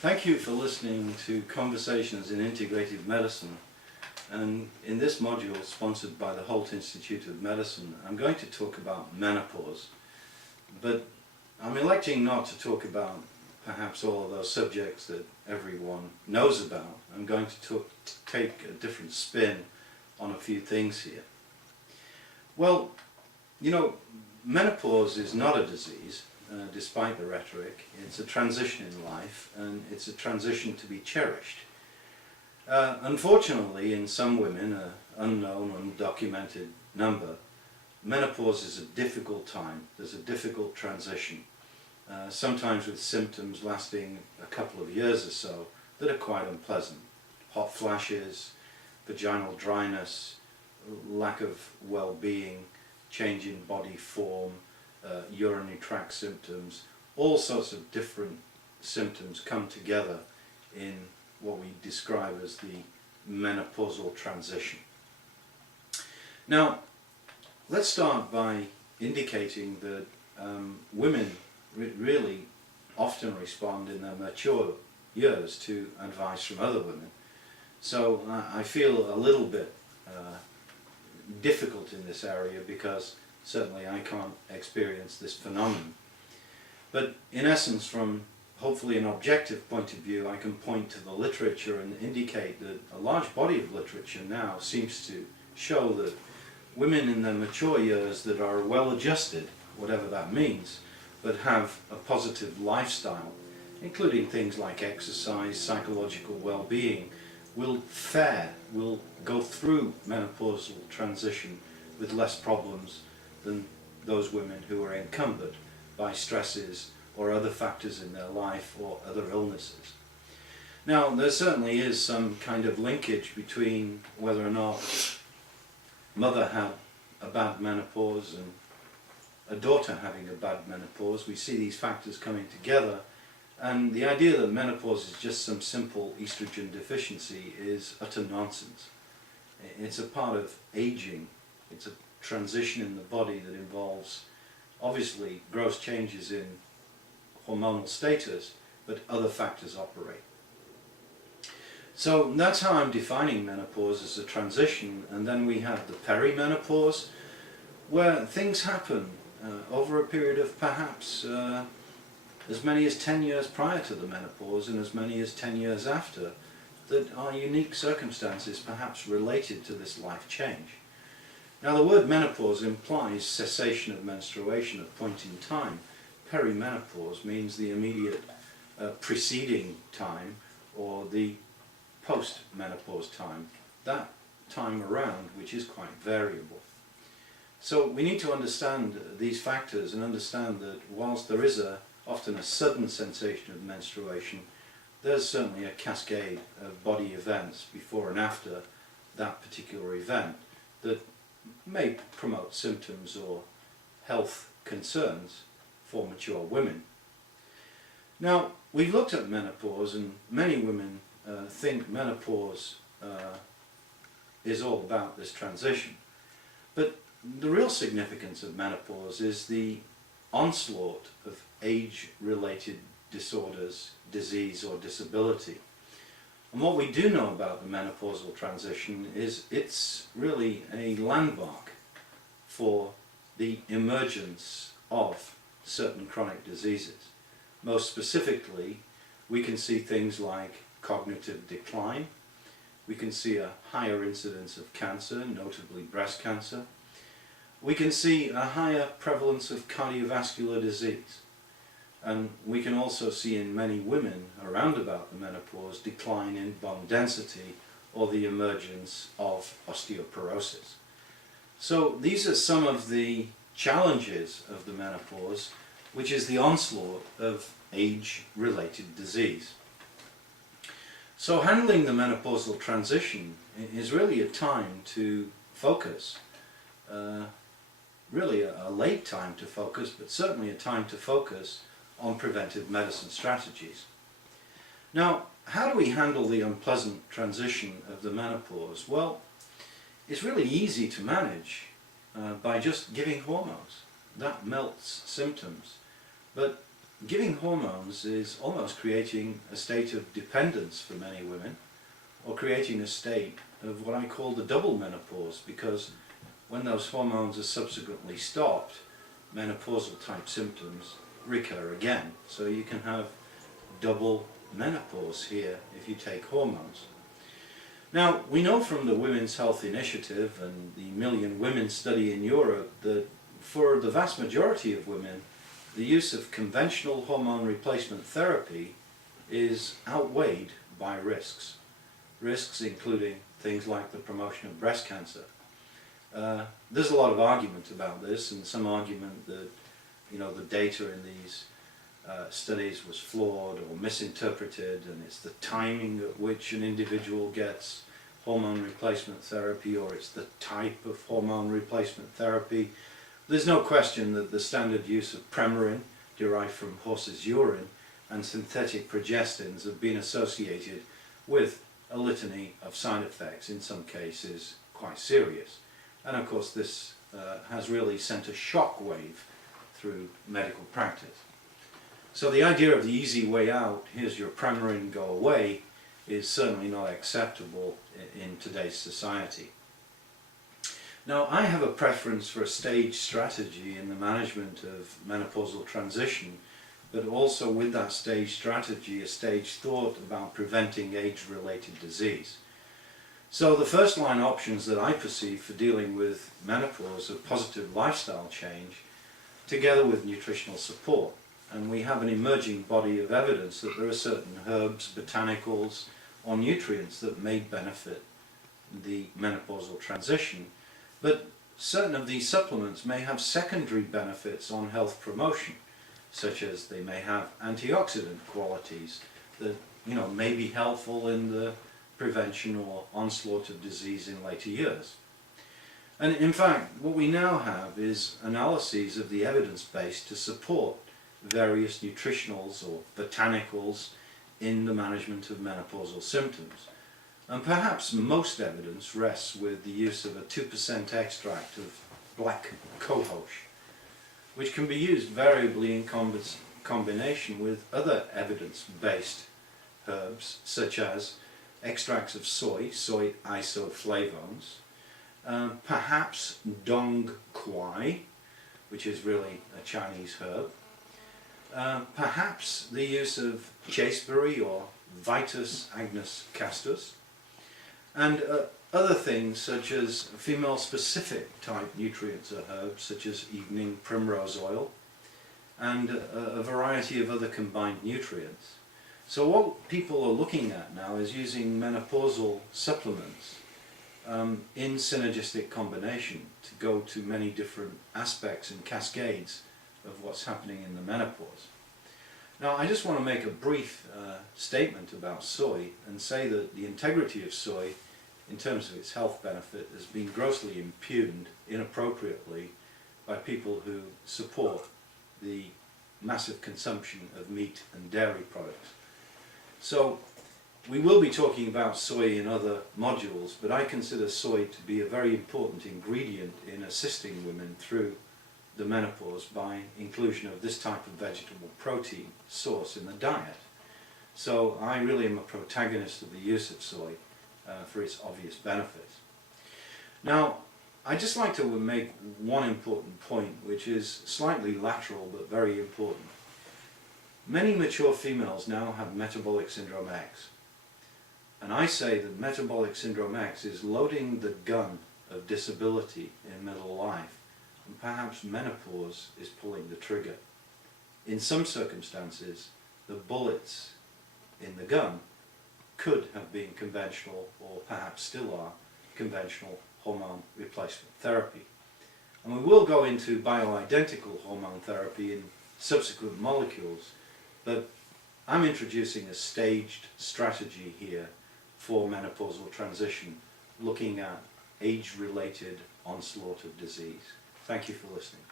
Thank you for listening to Conversations in Integrative Medicine, and in this module sponsored by the Holt Institute of Medicine I'm going to talk about menopause, but I'm electing not to talk about perhaps all of those subjects that everyone knows about. I'm going to take a different spin on a few things here. Well, you know, menopause is not a disease. Despite the rhetoric, it's a transition in life, and it's a transition to be cherished. Unfortunately, in some women, an unknown, undocumented number, menopause is a difficult time. There's a difficult transition, sometimes with symptoms lasting a couple of years or so that are quite unpleasant. Hot flashes, vaginal dryness, lack of well-being, change in body form, urinary tract symptoms, all sorts of different symptoms come together in what we describe as the menopausal transition. Now, let's start by indicating that women really often respond in their mature years to advice from other women. So I feel a little bit difficult in this area because certainly I can't experience this phenomenon. But in essence, from hopefully an objective point of view, I can point to the literature and indicate that a large body of literature now seems to show that women in their mature years that are well adjusted, whatever that means, but have a positive lifestyle, including things like exercise, psychological well-being, will go through menopausal transition with less problems than those women who are encumbered by stresses or other factors in their life or other illnesses. Now, there certainly is some kind of linkage between whether or not mother had a bad menopause and a daughter having a bad menopause. We see these factors coming together, and the idea that menopause is just some simple estrogen deficiency is utter nonsense. It's a part of aging. It's a transition in the body that involves obviously gross changes in hormonal status, but other factors operate. So that's how I'm defining menopause, as a transition. And then we have the perimenopause, where things happen over a period of perhaps as many as 10 years prior to the menopause and as many as 10 years after, that are unique circumstances perhaps related to this life change. Now, the word menopause implies cessation of menstruation at a point in time. Perimenopause means the immediate preceding time, or the post-menopause time, that time around, which is quite variable. So we need to understand these factors and understand that whilst there is often a sudden sensation of menstruation, there's certainly a cascade of body events before and after that particular event that may promote symptoms or health concerns for mature women. Now, we've looked at menopause, and many women think menopause is all about this transition. But the real significance of menopause is the onslaught of age-related disorders, disease or disability. And what we do know about the menopausal transition is it's really a landmark for the emergence of certain chronic diseases. Most specifically, we can see things like cognitive decline. We can see a higher incidence of cancer, notably breast cancer. We can see a higher prevalence of cardiovascular disease. And we can also see in many women around about the menopause decline in bone density or the emergence of osteoporosis. So these are some of the challenges of the menopause, which is the onslaught of age-related disease. So handling the menopausal transition is really a time to focus, really a late time to focus, but certainly a time to focus on preventive medicine strategies. Now, how do we handle the unpleasant transition of the menopause? Well, it's really easy to manage by just giving hormones. That melts symptoms. But giving hormones is almost creating a state of dependence for many women, or creating a state of what I call the double menopause, because when those hormones are subsequently stopped, menopausal type symptoms recur again. So you can have double menopause here if you take hormones. Now, we know from the Women's Health Initiative and the Million Women study in Europe that for the vast majority of women, the use of conventional hormone replacement therapy is outweighed by risks. Risks including things like the promotion of breast cancer. There's a lot of argument about this, and some argument that the data in these studies was flawed or misinterpreted, and it's the timing at which an individual gets hormone replacement therapy, or it's the type of hormone replacement therapy. There's no question that the standard use of Premarin, derived from horse's urine, and synthetic progestins have been associated with a litany of side effects, in some cases quite serious. And of course this has really sent a shockwave through medical practice. So the idea of the easy way out, here's your Premarin, go away, is certainly not acceptable in today's society. Now, I have a preference for a stage strategy in the management of menopausal transition, but also with that stage strategy, a stage thought about preventing age-related disease. So the first line options that I perceive for dealing with menopause are positive lifestyle change together with nutritional support. And we have an emerging body of evidence that there are certain herbs, botanicals, or nutrients that may benefit the menopausal transition. But certain of these supplements may have secondary benefits on health promotion, such as they may have antioxidant qualities that may be helpful in the prevention or onslaught of disease in later years. And in fact, what we now have is analyses of the evidence base to support various nutritionals or botanicals in the management of menopausal symptoms. And perhaps most evidence rests with the use of a 2% extract of black cohosh, which can be used variably in combination with other evidence-based herbs, such as extracts of soy isoflavones, perhaps dong quai, which is really a Chinese herb, perhaps the use of chasteberry or Vitis agnus castus, and other things such as female-specific type nutrients or herbs such as evening primrose oil, and a variety of other combined nutrients. So what people are looking at now is using menopausal supplements in synergistic combination to go to many different aspects and cascades of what's happening in the menopause. Now, I just want to make a brief statement about soy and say that the integrity of soy in terms of its health benefit has been grossly impugned inappropriately by people who support the massive consumption of meat and dairy products. So we will be talking about soy in other modules, but I consider soy to be a very important ingredient in assisting women through the menopause by inclusion of this type of vegetable protein source in the diet. So I really am a protagonist of the use of soy for its obvious benefits. Now, I'd just like to make one important point, which is slightly lateral but very important. Many mature females now have metabolic syndrome X. And I say that metabolic syndrome X is loading the gun of disability in middle life, and perhaps menopause is pulling the trigger. In some circumstances, the bullets in the gun could have been conventional, or perhaps still are, conventional hormone replacement therapy. And we will go into bioidentical hormone therapy in subsequent molecules, but I'm introducing a staged strategy here for menopausal transition, looking at age-related onslaught of disease. Thank you for listening.